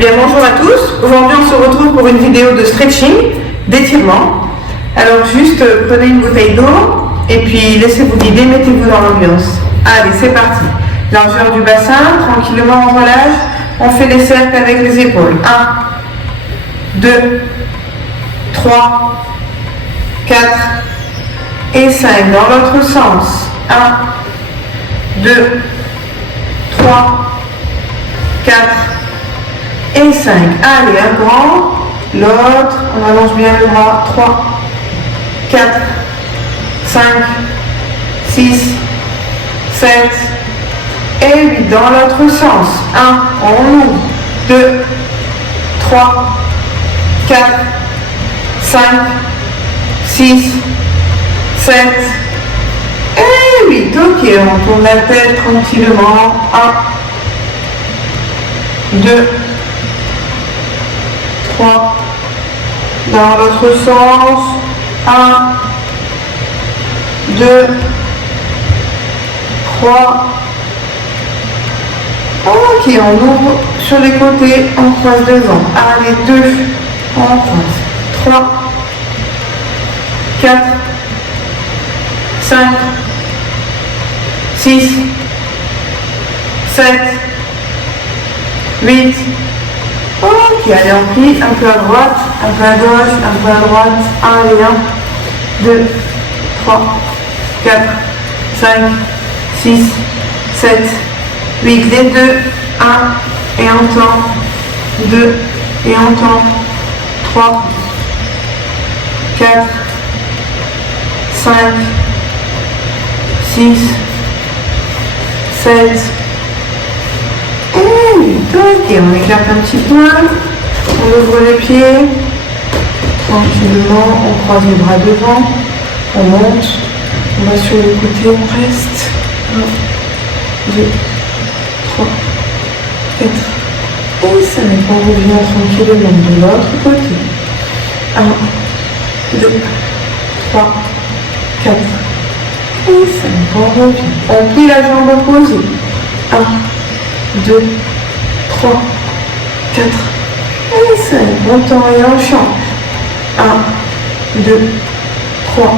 Bien, bonjour à tous. Aujourd'hui, on se retrouve pour une vidéo de stretching, d'étirement. Alors, juste prenez une bouteille d'eau et puis laissez-vous guider, mettez-vous dans l'ambiance. Allez, c'est parti. Largeur du bassin, tranquillement on relâche. On fait des cercles avec les épaules. 1, 2, 3, 4 et 5. Dans l'autre sens. 1, 2, 3, 4 et 5. Allez, un grand, l'autre, on allonge bien le bras. 3, 4, 5, 6, 7 et 8. Dans l'autre sens. 1, on ouvre. 2, 3, 4, 5, 6, 7 et 8. Ok, on tourne la tête tranquillement. 1, 2, 3, dans l'autre sens. 1, 2, 3. Ok, on ouvre sur les côtés, on croise devant. Allez, 2, on croise. 3, 4, 5, 6, 7, 8. Ok, allez, on plie un peu à droite, un peu à gauche, un peu à droite. Allez, 1, 2, 3, 4, 5, 6, 7, 8. Les deux, 1 et on tend, 2 et on tend, 3, 4, 5, 6, 7 et 8. Ok, on écarte un petit peu, on ouvre les pieds, tranquillement, on croise les bras devant, on monte, on va sur le côté, on reste. 1, 2, 3, 4 et 5. On revient tranquillement de l'autre côté. 1, 2, 3, 4 et 5. On revient. On plie la jambe opposée. 1, 2, 3, 4 et 5. On tend et on change. 1, 2, 3,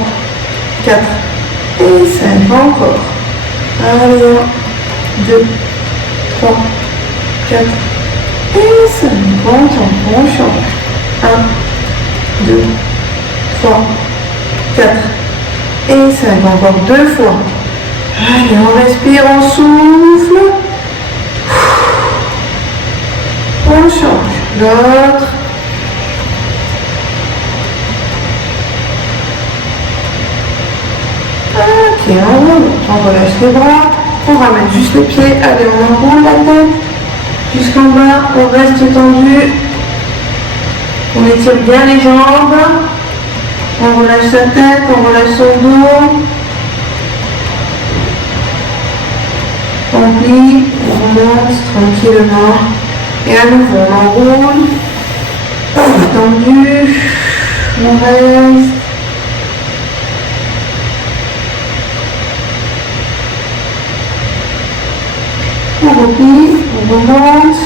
4 et 5. Encore. Allez, 1, 2, 3, 4 et 5. On tend, on change. 1, 2, 3, 4 et 5. Encore 2 fois. Allez, on respire, on souffle. On change. L'autre. Ok, on relâche les bras. On ramène juste les pieds. Allez, on enroule la tête jusqu'en bas. On reste tendu. On étire bien les jambes. On relâche sa tête, on relâche son dos. On plie, on remonte tranquillement. Et à nouveau, on enroule. On est tendu. On reste. On replie, on remonte.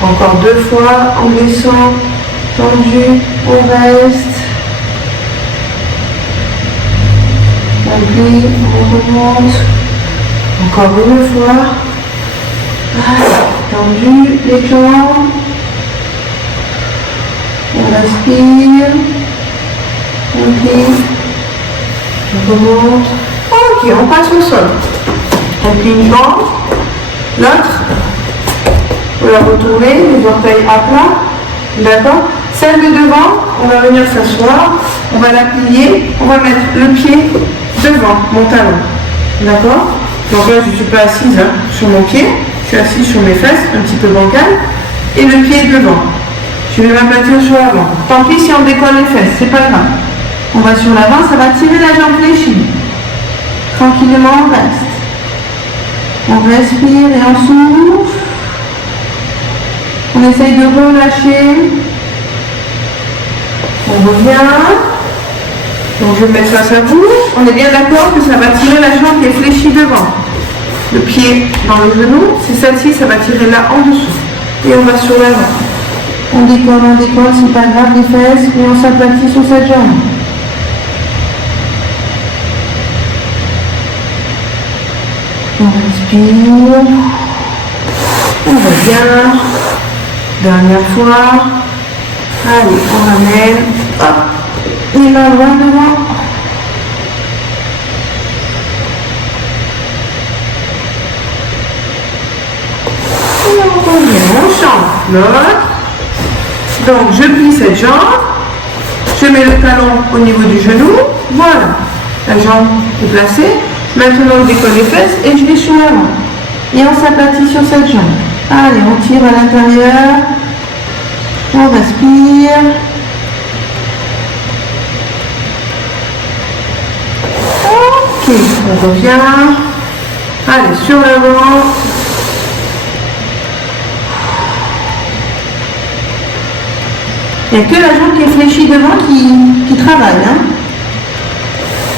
Encore 2 fois, on descend. Tendu, on reste. On plie, on remonte. Encore 1 fois. Tendu les jambes. On respire. On plie. On remonte. Ok, on passe au sol. On plie une jambe. L'autre. On va retourner, les orteils à plat. D'accord? Celle de devant, on va venir s'asseoir. On va la plier. On va mettre le pied devant mon talon. D'accord? Donc là, je ne suis pas assise sur mon pied. Je suis assise sur mes fesses, un petit peu bancale. Et le pied est devant. Je vais m'aplatir sur l'avant. Tant pis si on décolle les fesses, c'est pas grave. On va sur l'avant, ça va tirer la jambe fléchie. Tranquillement, on reste. On respire et on souffle. On essaye de relâcher. On revient. Donc je vais mettre face à vous. On est bien d'accord que ça va tirer la jambe qui est fléchie devant. Le pied dans le genou, c'est celle-ci, ça va tirer là en dessous. et on va sur l'avant. On décolle, c'est pas grave les fesses, et on s'aplatit sur cette jambe. On respire. On revient. Dernière fois. Allez, on ramène. Hop. Les mains loin devant. Et on revient. On change l'autre. Donc, je plie cette jambe. Je mets le talon au niveau du genou. Voilà. La jambe est placée. Maintenant, on décolle les fesses et je vais sur l'avant. Et on s'aplatit sur cette jambe. Allez, on tire à l'intérieur. On respire. Ok, on revient. Allez, sur l'avant. Il n'y a que la jambe qui est fléchie devant qui travaille. Hein.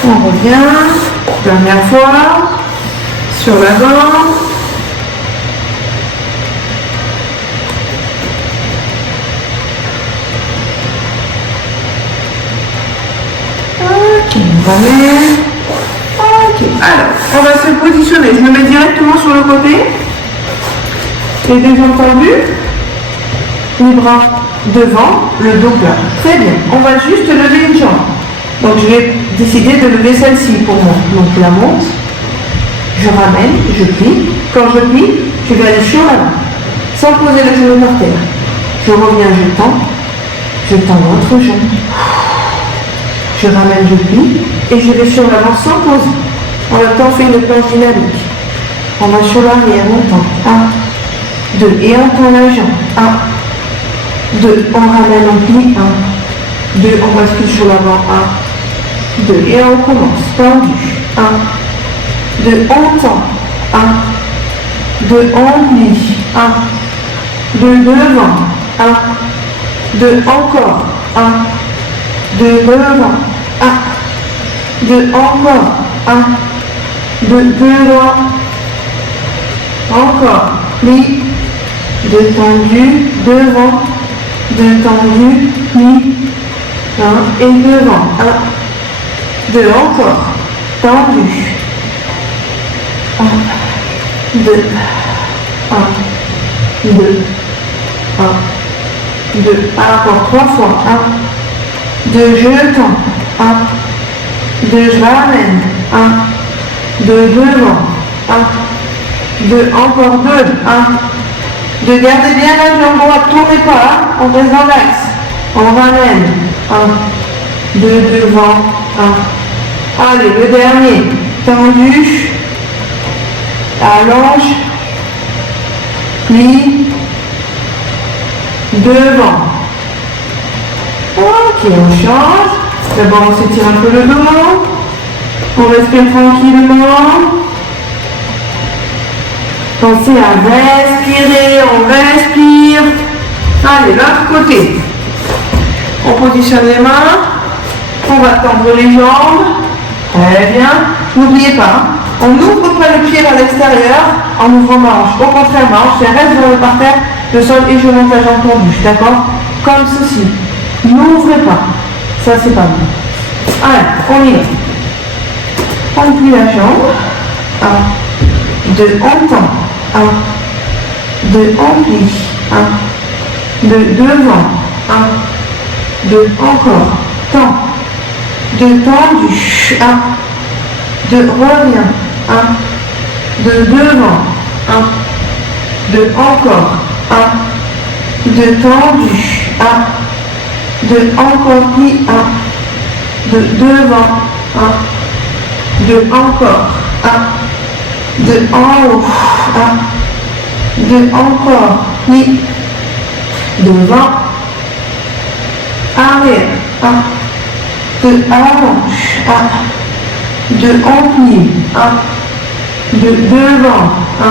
On revient. Dernière fois. Sur l'avant. Ok, on ramène. Ok, alors, on va se positionner. Je me mets directement sur le côté. Les deux jambes tendues. Les bras devant, le dos plat. Très bien. On va juste lever une jambe. Donc, je vais décider de lever celle-ci pour moi. Donc, je la monte. Je ramène, je plie. Quand je plie, je vais aller sur l'avant. Sans poser le genou par terre. Je reviens, je tends l'autre jambe. Je ramène, je plie. Et je vais sur l'avant sans poser. En même temps, on fait une planche dynamique. On va sur l'arrière, on tend. 1, 2. Et on tend la jambe. 1, 2. On ramène, on plie. 1, 2. On bascule sur l'avant. 1, 2. Et on commence. Tendu. 1, 2. On tend. 1, 2. On plie. 1, 2. Devant. 1, 2. Encore. 1, 2. Devant. 1, 2. Encore. 1, 2. Devant. Encore. Plie. 2 tendus. Devant. 2 tendus. Plie. 1 et devant. 1, 2. Encore. Tendu. 1, 2. 1, 2. 1, 2. Encore 3 fois. 1, 2. Je tends. 1, 2. Je ramène. 1, 2. Devant. 1, 2. Encore 2. 1, 2. Gardez bien la jambe droite. Tournez pas. On reste dans l'axe. On ramène. 1, 2. Devant. 1. Allez, le dernier. Tendu. Allonge. Plie. Devant. Ok, on change. D'abord, on s'étire un peu le dos. On respire tranquillement. Pensez à respirer. On respire. Allez, l'autre côté. On positionne les mains. On va tendre les jambes. Très bien. N'oubliez pas, on n'ouvre pas le pied vers l'extérieur en ouvrant ma hanche. Au contraire, ma hanche reste vers le parterre, le sol et je monte la jambe tendue. D'accord? Comme ceci. N'ouvrez pas. Ça, c'est pas bon. Allez, on y va. On plie la jambe. 1, 2, on tend. 1, 2, on plie. 1, 2, devant. 1, 2, encore. Tend. 2, tendu. 1, 2, reviens. 1, 2, devant. 1, 2, encore. 1, 2, tendu. 1, 2, encore pli. 1, 2, devant. 1, 2, encore. 1, 2, en haut. 1, 2, encore. Pli. Devant. Arrière. 1, 2, allonge. 1, 2, en pli. 1, 2, devant. 1,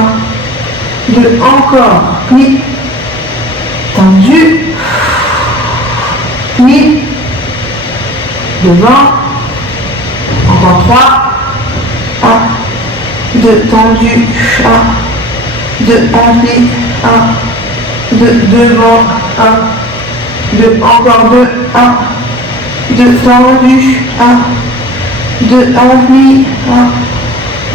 2, encore. Pli. Tendu. Pli. Devant. Encore 3. 1, 2, tendu. 1, 2, en pli. 1, devant, 1, 2, encore 2, 1, 2, tendu, 1, 2, appui,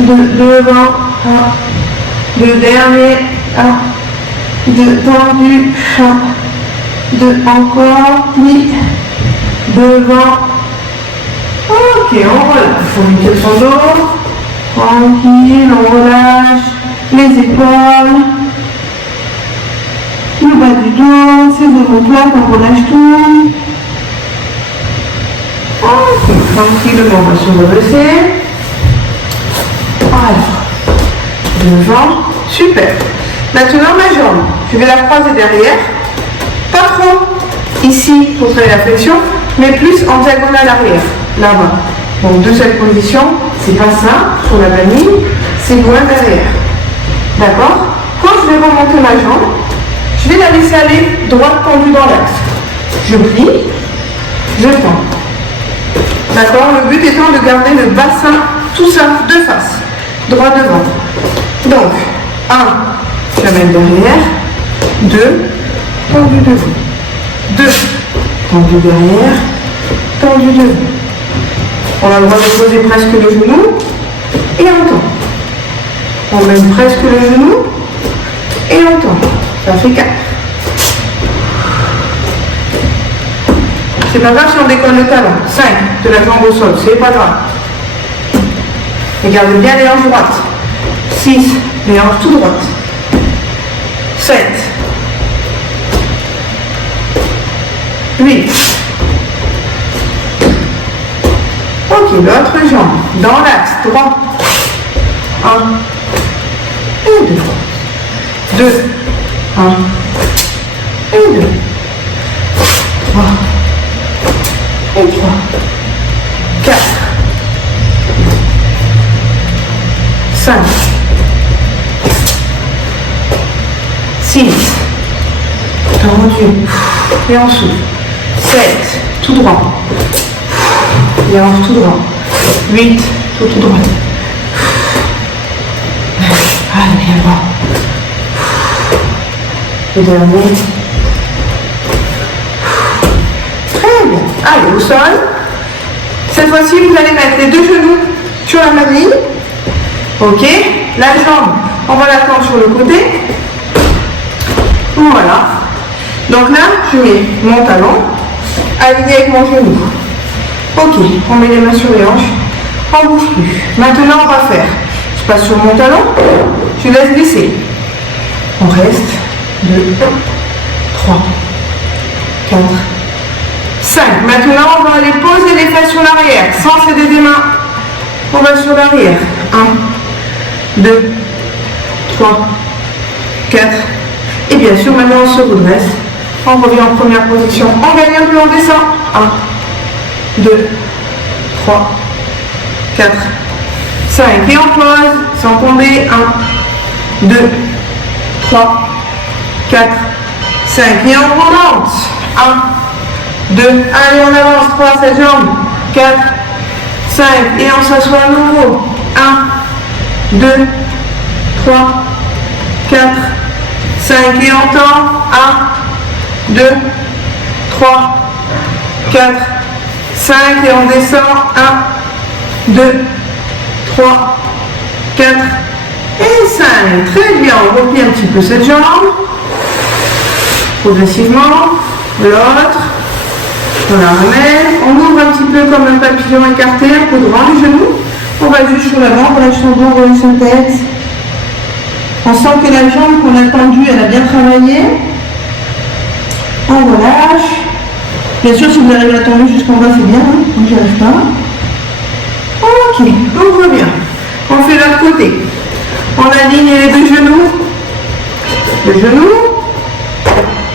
1, 2, devant, 1, 2, dernier, 1, 2, tendu, 1, 2, encore, pli, devant. Ok, on relâche, on met son dos, tranquille, on relâche les épaules, le bas du dos, ses omoplates, on relâche tout. Ok, tranquillement, on va se redresser. Alors, devant, super. Maintenant ma jambe, je vais la croiser derrière, pas trop ici pour faire la flexion, mais plus en diagonale arrière, là-bas. Donc de cette position, c'est pas ça, sur la vanille, c'est loin derrière. D'accord? Quand je vais remonter ma jambe, je vais la laisser aller droite tendue dans l'axe. Je plie, je tends. D'accord? Le but étant de garder le bassin tout ça de face, droit devant. Donc, 1, j'amène derrière, 2, tendu devant. 2, tendu derrière, tendu devant. On a le droit de poser presque le genou et on tend. On met presque le genou et on tend. Ça fait 4. C'est pas grave si on décolle le talon. 5 de la jambe au sol, c'est pas grave. Et gardez bien les hanches droites. 6, les hanches tout droites. 7. 8. Ok, l'autre jambe dans l'axe droit. 1 et 2. 2. 1 et 2. 3 et 3. 4. 5. 6. Tendu. Et on souffle. 7. Tout droit. Et on tout droit. 8. Tout droit. Allez, bien droit. Le dernier. Très bien. Allez, au sol. Cette fois-ci, vous allez mettre les deux genoux sur la manille. Ok. La jambe, on va la tendre sur le côté. Voilà. Donc là, je mets mon talon aligné avec mon genou. Ok. On met les mains sur les hanches. On ne bouge plus. Maintenant, on va faire. Je passe sur mon talon. Je laisse glisser. On reste. 2, 3, 4, 5. Maintenant, on va aller poser les fesses sur l'arrière, sans céder des mains. On va sur l'arrière. 1, 2, 3, 4. Et bien sûr, maintenant, on se redresse. On revient en première position. On gagne un peu, on descend. 1, 2, 3, 4, 5. Et on pose, sans tomber. 1, 2, 3, 4, 5. Et on remonte. 1, 2. Allez, on avance. 3, cette jambe. 4, 5. Et on s'assoit à nouveau. 1, 2, 3, 4, 5. Et on tend. 1, 2, 3, 4, 5. Et on descend. 1, 2, 3, 4 et 5. Très bien. On replie un petit peu cette jambe. Progressivement, l'autre, on la ramène, on ouvre un petit peu comme un papillon écarté, un peu devant les genoux, on va juste sur l'avant, on relâche son dos, on relâche sa tête, on sent que la jambe qu'on a tendue, elle a bien travaillé, on relâche, bien sûr si vous arrivez à tendre jusqu'en bas c'est bien, hein, donc j'y arrive pas, ok, on revient, on fait l'autre côté, on aligne les deux genoux, le genou,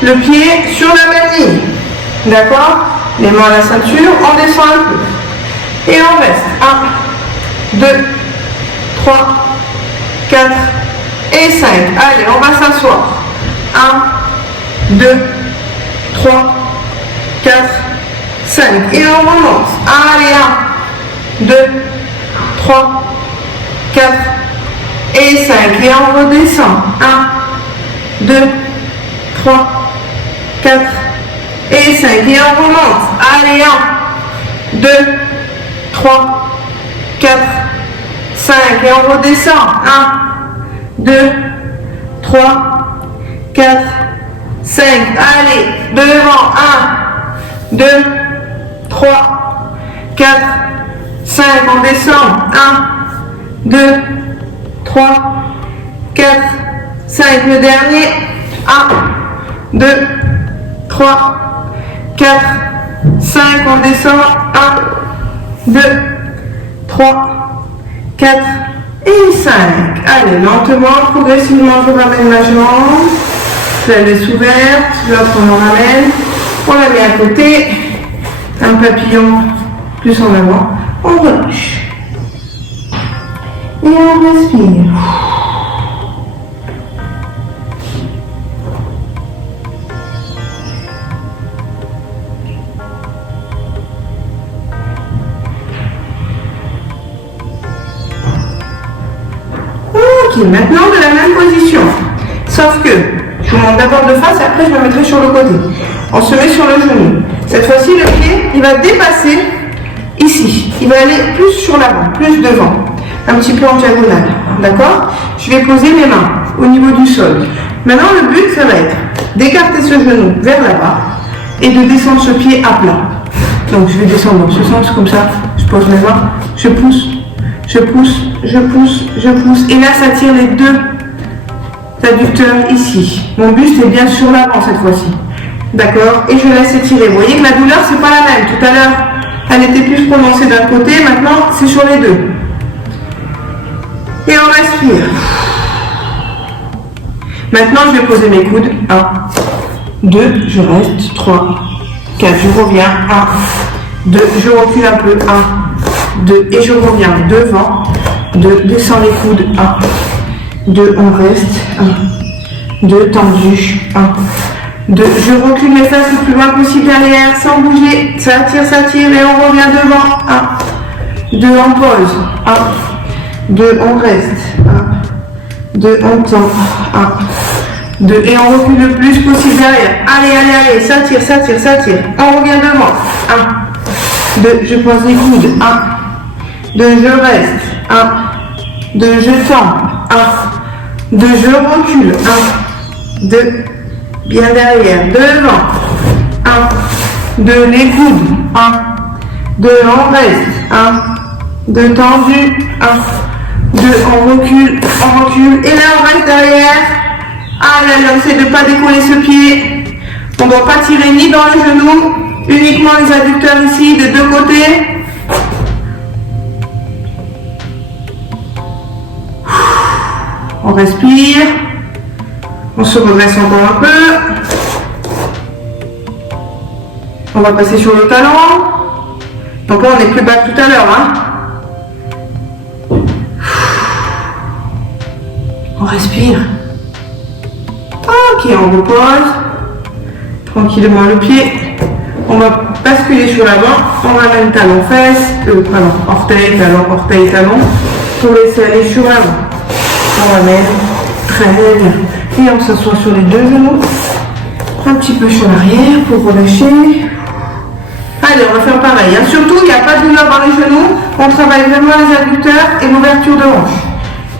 le pied sur la manille, d'accord? Les mains à la ceinture, on descend un peu. Et on reste. 1, 2, 3, 4 et 5. Allez, on va s'asseoir. 1, 2, 3, 4, 5. Et on remonte. Allez, 1, 2, 3, 4 et 5. Et on redescend. 1, 2, 3, 3, 4 et 5. Et on remonte. Allez, 1, 2, 3, 4, 5. Et on redescend. 1, 2, 3, 4, 5. Allez, devant. 1, 2, 3, 4, 5. On descend. 1, 2, 3, 4, 5. Le dernier. 1, 2, 3, 4, 5. On descend. 1, 2, 3, 4 et 5. Allez, lentement, progressivement, je ramène ma jambe. Je la laisse ouverte. L'autre, on en ramène. On la met à côté. Un papillon plus en avant. On relâche. Et on respire. Ok, maintenant de la même position. Sauf que je vous montre d'abord de face et après je me mettrai sur le côté. On se met sur le genou. Cette fois-ci, le pied, il va dépasser ici. Il va aller plus sur l'avant, plus devant. Un petit peu en diagonale. D'accord? Je vais poser mes mains au niveau du sol. Maintenant, le but, ça va être d'écarter ce genou vers là-bas et de descendre ce pied à plat. Donc, je vais descendre dans ce sens, comme ça. Je pose mes mains, je pousse, je pousse, je pousse, je pousse. Et là, ça tire les deux adducteurs ici. Mon buste est bien sur l'avant cette fois-ci. D'accord? Et je laisse étirer. Vous voyez que la douleur, c'est pas la même. Tout à l'heure, elle était plus prononcée d'un côté. Maintenant, c'est sur les deux. Et on respire. Maintenant, je vais poser mes coudes. 1, 2, je reste. 3, 4, je reviens. 1, 2, je recule un peu. 1, 2, et je reviens devant. 2, descends les coudes. 1, 2, on reste. 1, 2, tendu. 1, 2, je recule mes fesses le plus loin possible derrière, sans bouger. Ça tire, et on revient devant. 1, 2, on pose. 1, 2, on reste. 1, 2, on tend. 1, 2, et on recule le plus possible derrière. Allez, allez, allez, ça tire. On revient devant. 1, 2, je pose les coudes. 1, 2, je reste. 1, 2, je tends. 1, 2, je recule. 1, 2, bien derrière. Devant. 1, 2, les coudes. 1, 2, on reste. 1, 2, tendu. 1, 2, on recule. Et là, on reste derrière. Ah là là, on essaie de ne pas décoller ce pied. On ne doit pas tirer ni dans le genou, uniquement les adducteurs ici, des deux côtés. On respire. On se redresse encore un peu. On va passer sur le talon. Donc là, on est plus bas que tout à l'heure. Hein. On respire. Ok, on repose. Tranquillement le pied. On va basculer sur l'avant. On ramène talon, fesse. Orteil, talon. Pour laisser aller sur l'avant. On ramène. Très bien. Et on s'assoit sur les deux genoux. Un petit peu sur l'arrière pour relâcher. Allez, on va faire pareil. Hein. Surtout, il n'y a pas de douleur dans les genoux. On travaille vraiment les adducteurs et l'ouverture de hanche.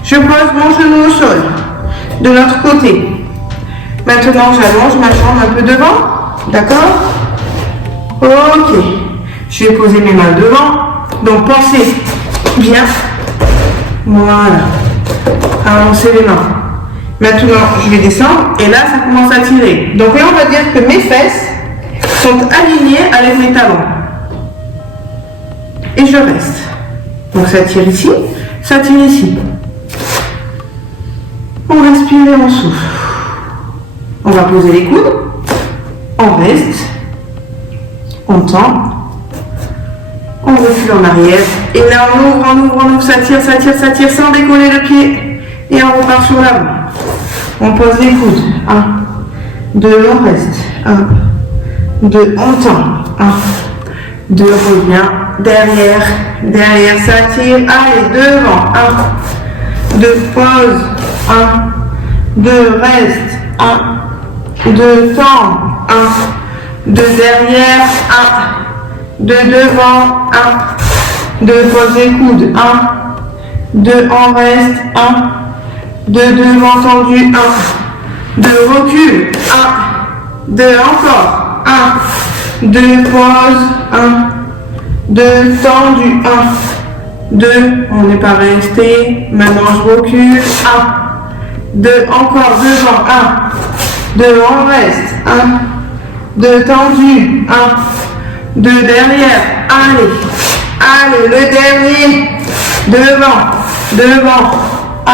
Je pose mon genou au sol. De l'autre côté. Maintenant, j'allonge ma jambe un peu devant. D'accord? Ok. Je vais poser mes mains devant. Donc, pensez bien. Voilà. Avancer les mains. Maintenant, je vais descendre et là, ça commence à tirer. Donc là, on va dire que mes fesses sont alignées avec mes talons. Et je reste. Donc ça tire ici, ça tire ici. On respire et on souffle. On va poser les coudes. On reste. On tend. On recule en arrière. Et là, on ouvre, ça tire, sans décoller le pied. Et on repart sur l'avant. On pose les coudes. 1, 2, on reste. 1, 2, on tend. 1, 2, revient. Derrière, ça tire. Allez, devant. 1, 2, pause. 1, 2, reste. 1, 2 temps, 1, 2 derrière, 1, 2 devant, 1, 2 pose les coudes, 1, 2 en reste, 1, 2 devant tendu, 1, 2 recul, 1, 2 encore, 1, 2 pause, 1, 2 tendu, 1, 2, on n'est pas resté, maintenant je recule, 1, 2 encore devant, 1, 2 en reste, 1, 2 tendu, 1, 2 derrière, allez, le dernier, devant, 1,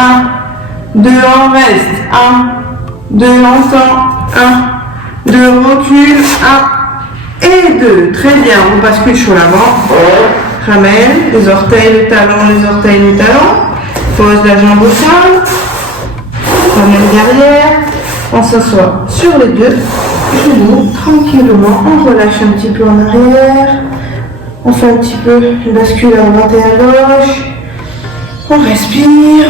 2 en reste, 1, 2 ensemble, 1, 2 recul, 1 et 2, très bien, on bascule sur l'avant, ramène, les orteils, le talon, pose la jambe au sol, ramène derrière, on s'assoit sur les deux genoux, tranquillement, on relâche un petit peu en arrière, on fait un petit peu une bascule à droite et à gauche, on respire.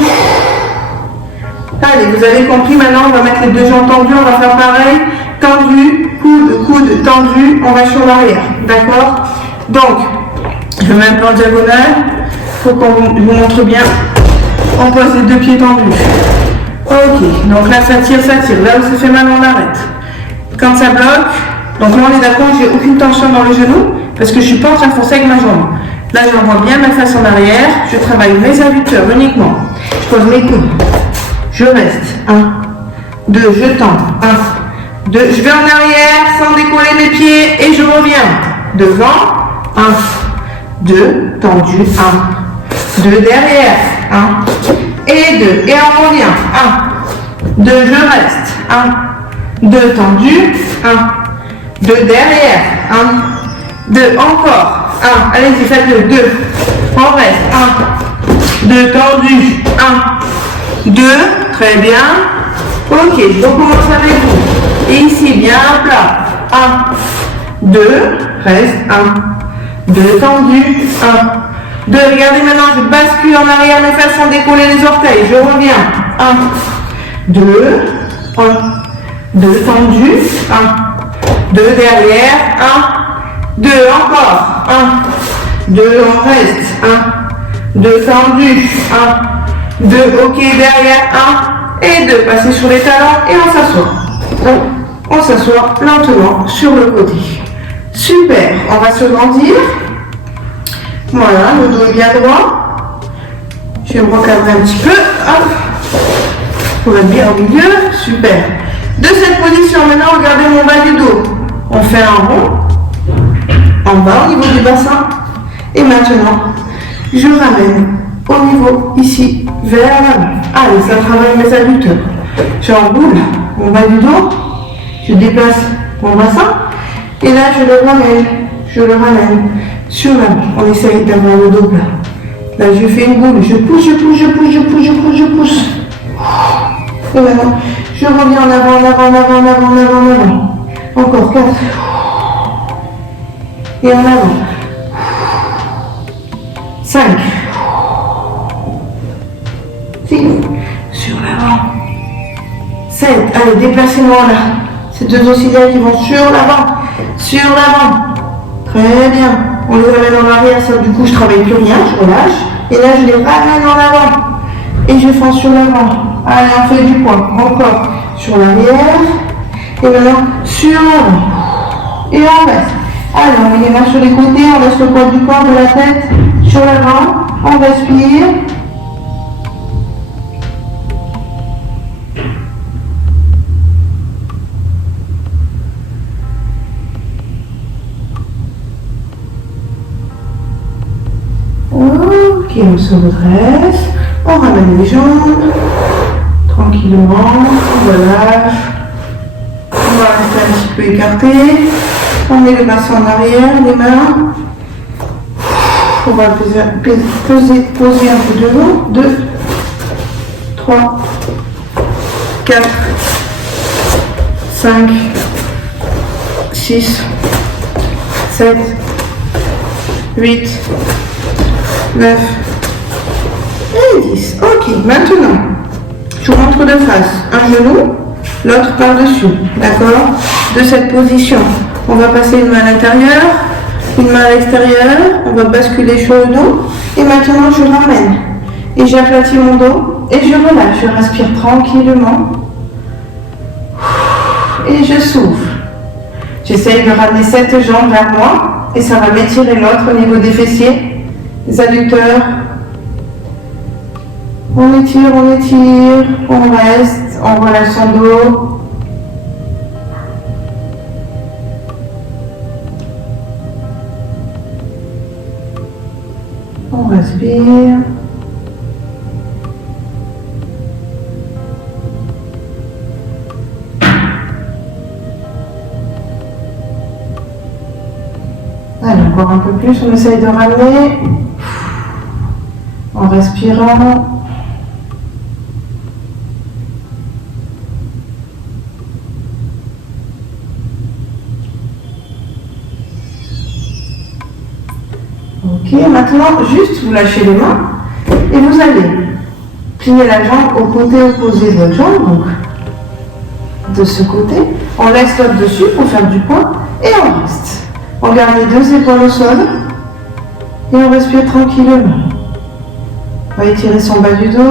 Allez, vous avez compris, maintenant on va mettre les deux jambes tendues, on va faire pareil, tendu, coude tendu, on va sur l'arrière, d'accord? Donc, je mets un plan diagonal, il faut qu'on vous montre bien, on pose les deux pieds tendus. Ok, donc là ça tire, là où ça fait mal on arrête. Quand ça bloque, donc là on est d'accord, j'ai aucune tension dans les genoux, parce que je ne suis pas en train de forcer avec ma jambe. Là j'envoie bien ma face en arrière, je travaille mes adducteurs uniquement. Je pose mes coudes, je reste, 1, 2, je tends, 1, 2, je vais en arrière sans décoller mes pieds et je reviens. Devant, 1, 2, tendu, 1, 2 derrière, 1, et 2, et on revient, 1, 2, je reste, 1, 2 tendu, 1, 2 derrière, 1, 2 encore, 1, allez-y, faites-le, 2, on reste, 1, 2 tendu, 1, 2, très bien, ok, je recommence avec vous, et ici, bien plat, 1, 2, reste, 1, 2 tendu, 1, 2, regardez maintenant, je bascule en arrière mes fesses sans décoller les orteils, je reviens, 1, 2, 1, 2 tendu, 1, 2 derrière, 1, 2 encore, 1, 2 on reste, 1, 2 tendu, 1, 2 ok derrière, 1 et 2, passer sur les talons et on s'assoit. On s'assoit lentement sur le côté. Super, on va se grandir. Voilà, le dos est bien droit. Je vais me recadrer un petit peu. Hop. Pour être bien au milieu. Super. De cette position, maintenant, regardez mon bas du dos. On fait un rond. En bas, au niveau du bassin. Et maintenant, je ramène au niveau ici, vers l'avant. Allez, ça travaille mes adducteurs. J'enroule mon bas du dos. Je déplace mon bassin. Et là, je le ramène sur l'avant. On essaye d'avoir le dos plat. Là, je fais une boule. Je pousse. Et maintenant, je reviens en avant. Encore 4. Et en avant. 5. 6. Sur l'avant. 7. Allez, déplacez-moi là. Ces deux oscillateurs qui vont sur l'avant. Très bien. On les ramène en arrière, ça du coup je travaille plus rien, je relâche. Et là je les ramène en avant. Et je fonce sur l'avant. Allez, on fait du poids. Encore sur l'arrière. Et maintenant sur l'avant. Et on reste. Allez, on met les mains sur les côtés, on laisse le poids du corps, de la tête sur l'avant. On respire. Ok, on se redresse, on ramène les jambes, tranquillement, on relâche, on va rester un petit peu écarté, on met le bassin en arrière, les mains, on va poser un peu devant, 2, 3, 4, 5, 6, 7, 8, 9 et 10. Ok, maintenant, je vous montre de face. Un genou, l'autre par-dessus, d'accord? De cette position, on va passer une main à l'intérieur, une main à l'extérieur, on va basculer sur le dos, et maintenant je ramène, et j'aplatis mon dos, et je relâche, je respire tranquillement, et je souffle. J'essaye de ramener cette jambe vers moi, et ça va m'étirer l'autre au niveau des fessiers, des adducteurs. On étire, on reste, on relâche son dos. On respire. Allez, encore un peu plus, on essaye de ramener en respirant. Ok, maintenant, juste vous lâchez les mains et vous allez plier la jambe au côté opposé de votre jambe, donc de ce côté. On laisse l'autre dessus pour faire du poids et on reste. On garde les deux épaules au sol et on respire tranquillement. On va étirer son bas du dos.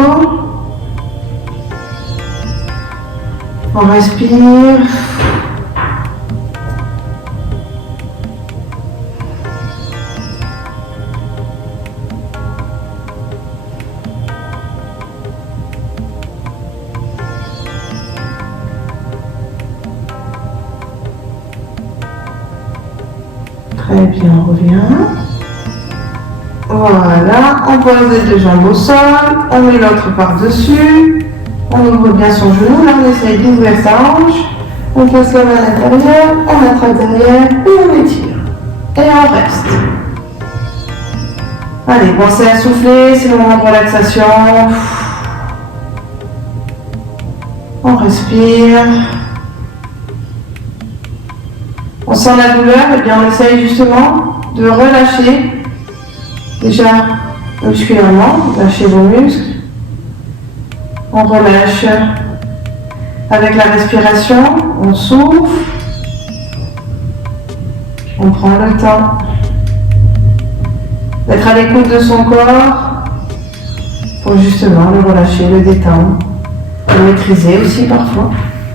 On respire. Très bien, on revient. Voilà, on pose les deux jambes au sol, on met l'autre par-dessus, on ouvre bien son genou, là on essaye d'ouvrir sa hanche, on place la main à l'intérieur, on attrape derrière et on étire. Et on reste. Allez, pensez à souffler, c'est le moment de relaxation. On respire. On sent la douleur, et bien on essaye justement de relâcher déjà musculairement, lâcher vos muscles. On relâche avec la respiration, on souffle, on prend le temps d'être à l'écoute de son corps pour justement le relâcher, le détendre, le maîtriser aussi parfois.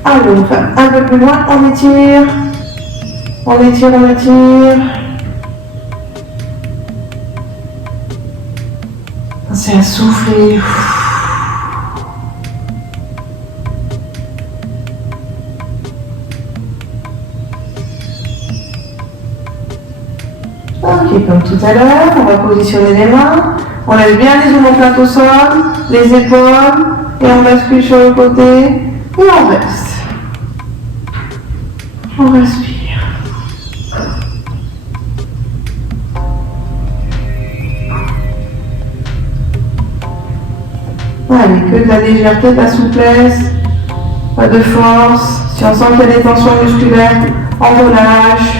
Allez, on fait un peu plus loin, on étire. On étire, on étire. Pensez à souffler. Ok, comme tout à l'heure, on va positionner les mains. On laisse bien les omoplates au sol, les épaules, et on bascule sur le côté, et on reste. On respire. Allez, que de la légèreté, de la souplesse, pas de force. Si on sent qu'il y a des tensions musculaires, on relâche.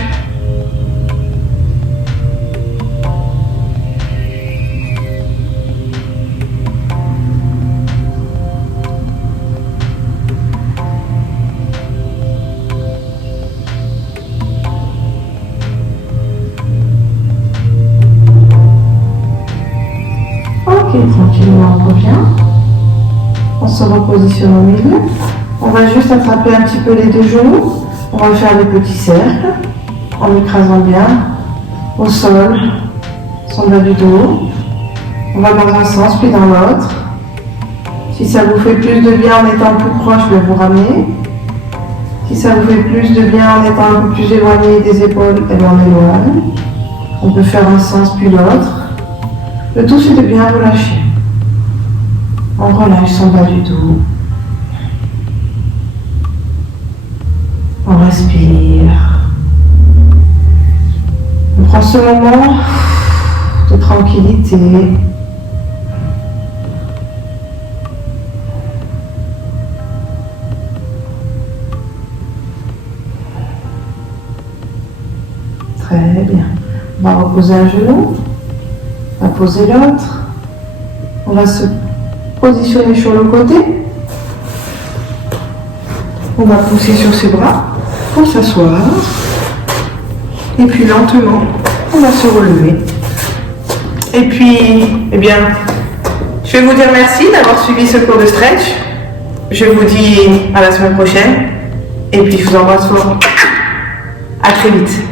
Ok, tranquillement, on revient. On se repositionne au milieu. On va juste attraper un petit peu les deux genoux. On va faire des petits cercles en écrasant bien au sol, son bas du dos. On va dans un sens puis dans l'autre. Si ça vous fait plus de bien en étant plus proche, vous ramenez. Si ça vous fait plus de bien en étant un peu plus éloigné des épaules, on éloigne. On peut faire un sens puis l'autre. Le tout, c'est de bien relâcher. On relâche son bas du dos. On respire. On prend ce moment de tranquillité. Très bien. On va reposer un genou. On va poser l'autre. On va se positionner sur le côté. On va pousser sur ses bras pour s'asseoir. Et puis lentement, on va se relever. Et puis, eh bien, je vais vous dire merci d'avoir suivi ce cours de stretch. Je vous dis à la semaine prochaine. Et puis, je vous embrasse fort. À très vite.